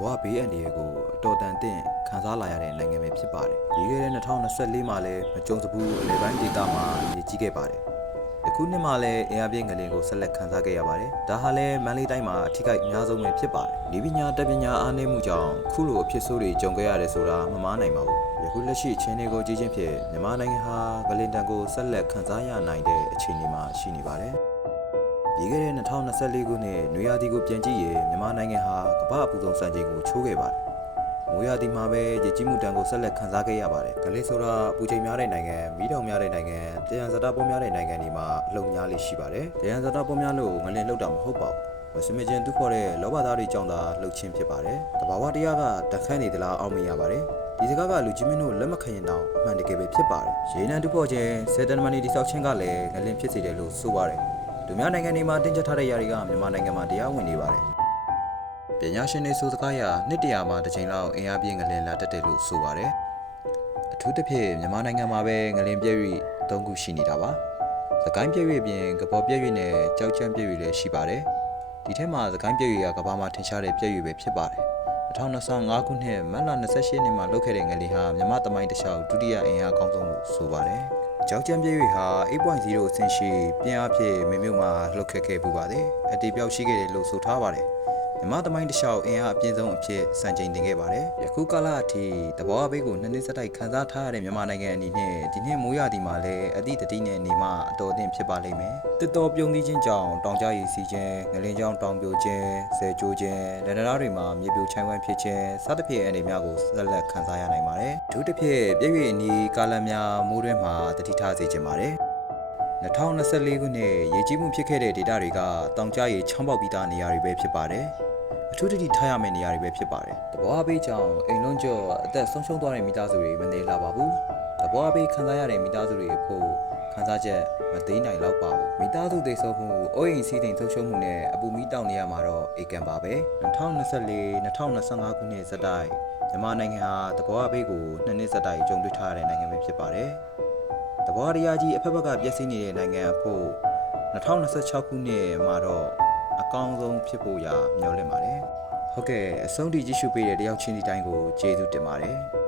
ဘောဘေးအန္တရာယ်ကိုတော်တန်သင့်ခံစားလာရတဲ့နိုင်ငံပဲဖြစ်ပါတယ်။ဒီခဲ့တဲ့2024မှာလည်းမကြုံစဘူးအလဲပိုင်းဒေသမှာရည်ကြီးခဲ့ပါတယ်။အခုနှစ်မှာလည်းအင်အားပြင်းငလျင်ကိုဆက်လက်ခံစားခဲ့ရပါတယ်။ဒါဟာလည်းမန္တလေးတိုင်းမှာအထူးအများဆုံးပဲဖြစ်ပါတယ်။ဒီပညာတက်ပညာအားနည်းမှုကြောင့်ခုလိုအဖြစ်ဆိုးတွေကြုံခဲ့ရတယ်ဆိုတာမမှားနိုင်ပါဘူး။ယခုလက်ရှိအခြေအနေကိုကြည့်ချင်းဖြင့်မြန်မာနိုင်ငံဟာငလျင်တန်ကိုဆက်လက်ခံစားရနိုင်တဲ့အခြေအနေမှာရှိနေပါတယ်။ဒီခဲ့တဲ့2024ခုနှစ်နွေရာသီကိုပြန်ကြည့်ရင်မြန်မာနိုင်ငံဟာကမ္ဘာ့အပူဆုံးစံချိန်ကိုချိုးခဲ့ပါတယ်။မိုးရာသီမှာပဲရေကြီးမှုတန်ကိုဆက်လက်ခံစားခဲ့ရပါတယ်။ကလေးဆိုတာအပူချိန်များတဲ့နိုင်ငံ၊မီးတောင်များတဲ့နိုင်ငံ၊တယံဇာတာပေါ်များတဲ့နိုင်ငံတွေမှာအလုံများလေးရှိပါတယ်။တယံဇာတာပေါ်များလို့ငလျင်လှုပ်တာမဟုတ်ပါဘူး။စမချင်းသူ့ခေါ်တဲ့လောဘသားတွေကြောင့်သာလှုပ်ခြင်းဖြစ်ပါတယ်။တဘာဝတရားကတခန့်နေသလားအောက်မေ့ရပါတယ်။ဒီစကားကလူကြီးမင်းတို့လက်မခံရင်တော့အမှန်တကယ်ပဲဖြစ်ပါတယ်။ရေနံတူဖို့ခြင်းဆယ်တန်မနီတိဆောက်ခြင်းကလည်းငလျင်ဖြစ်စေတယ်လို့ဆိုပါတယ်။သူများနိုင်ငံတွေမှာတင်ကျထားတဲ့ຢာတွေကမြန်မာနိုင်ငံမှာတရားဝင်နေပါတယ်။ပညာရှင်တွေဆိုစကားရနှစ်တရာမှာတစ်ချိန်လောက်အင်အားပြင်းငလျင်လာတတ်တယ်လို့ဆိုပါတယ်။အထူးသဖြင့်မြန်မာနိုင်ငံမှာပဲငလျင်ပြည့်၍၃ခုရှိနေတာပါ။စကိုင်းပြည့်၍ပြင်ကဘောပြည့်၍နဲ့ကြောက်ချမ်းပြည့်၍လည်းရှိပါတယ်။ဒီထဲမှာစကိုင်းပြည့်၍ကကဘာမှာထင်ရှားတဲ့ပြည့်၍ပဲဖြစ်ပါတယ်။2025ခုနှစ်မတ်လ28ရက်နေ့မှာလုပ်ခဲ့တဲ့ငလျင်ဟာမြန်မာသမိုင်းတစ်လျှောက်ဒုတိယအင်အားကောင်းဆုံးလို့ဆိုပါတယ်။ကြောက်ချမ်းပြည့်၍ဟာ 8.0 အဆင့်ရှိပြင်းအားဖြင့်မေမြို့မှာလှုပ်ခတ်ခဲ့ပူပါတယ်။အတေပြောက်ရှိခဲ့တယ်လို့ဆိုထားပါတယ်။မြန်မာသမိုင်းတစ်လျှောက်အင်အားအပြင်းဆုံးအဖြစ်စံချိန်တင်ခဲ့ပါတယ်။ယခုကာလအထိတဘောအဘေးကိုနှစ်နှစ်ဆက်တိုက်ခံစားထားရတဲ့မြန်မာနိုင်ငံအနေနဲ့ဒီနှစ်မိုးရာသီမှာလည်းအသည့်တတိနဲ့နေမှအတော်အသင့်ဖြစ်ပါလိမ့်မယ်။တစ်တော်ပြုံးသီးခြင်းကြောင့်တောင်ကျရေစီးခြင်းငလျင်ကြောင့်တောင်ပြိုခြင်းဆယ်ကျိုးခြင်းလက်နက်တွေမှာမြေပြိုချိုင်းဝမ်းဖြစ်ခြင်းစသဖြင့်အနေများကိုဆက်လက်ခံစားရနိုင်ပါတယ်။ဒုတစ်ဖြစ်ပြည့်၍အနီးကာလများမိုးတွင်းမှာတတိထားစေခြင်းပါတယ်။2024ခုနှစ်ရေကြီးမှုဖြစ်ခဲ့တဲ့ဒေသတွေကတောင်ကျရေချောင်းပေါက်ပြီးသားနေရာတွေပဲဖြစ်ပါတယ်။အထူးတတိထားရမယ့်နေရာတွေပဲဖြစ်ပါတယ်။တဘောအဘေးကြောင့်အိမ်လုံးကျော်အသက်ဆုံးရှုံးသွားတဲ့မိသားစုတွေမနေလာပါဘူး။တဘောအဘေးခံစားရတဲ့မိသားစုတွေအဖို့ခံစားချက်မသိနိုင်တော့ပါဘူး။မိသားစုသိဆုံးမှုအိုးအိမ်စီးစိမ်ဆုံးရှုံးမှုနဲ့အပူမီးတောက်နေရမှာတော့အေကန်ပါပဲ။2024-2025ခုနှစ်စက်တိုက်မြန်မာနိုင်ငံဟာတဘောအဘေးကိုနှစ်နှစ်စက်တိုက်ကြုံတွေ့ထားရတဲ့နိုင်ငံပဲဖြစ်ပါတယ်။တဘောရရာကြီးအဖက်ဖက်ကပျက်စီးနေတဲ့နိုင်ငံအဖို့2026ခုနှစ်မှာတော့အကောင်းဆုံးဖြစ်ဖို့ရာမျှော်လင့်ပါတယ်။ဟုတ်ကဲ့အဆုံးထိကြည့်ရှုပေးတဲ့တယောက်ချင်းဒီတိုင်းကိုကျေးဇူးတင်ပါတယ်။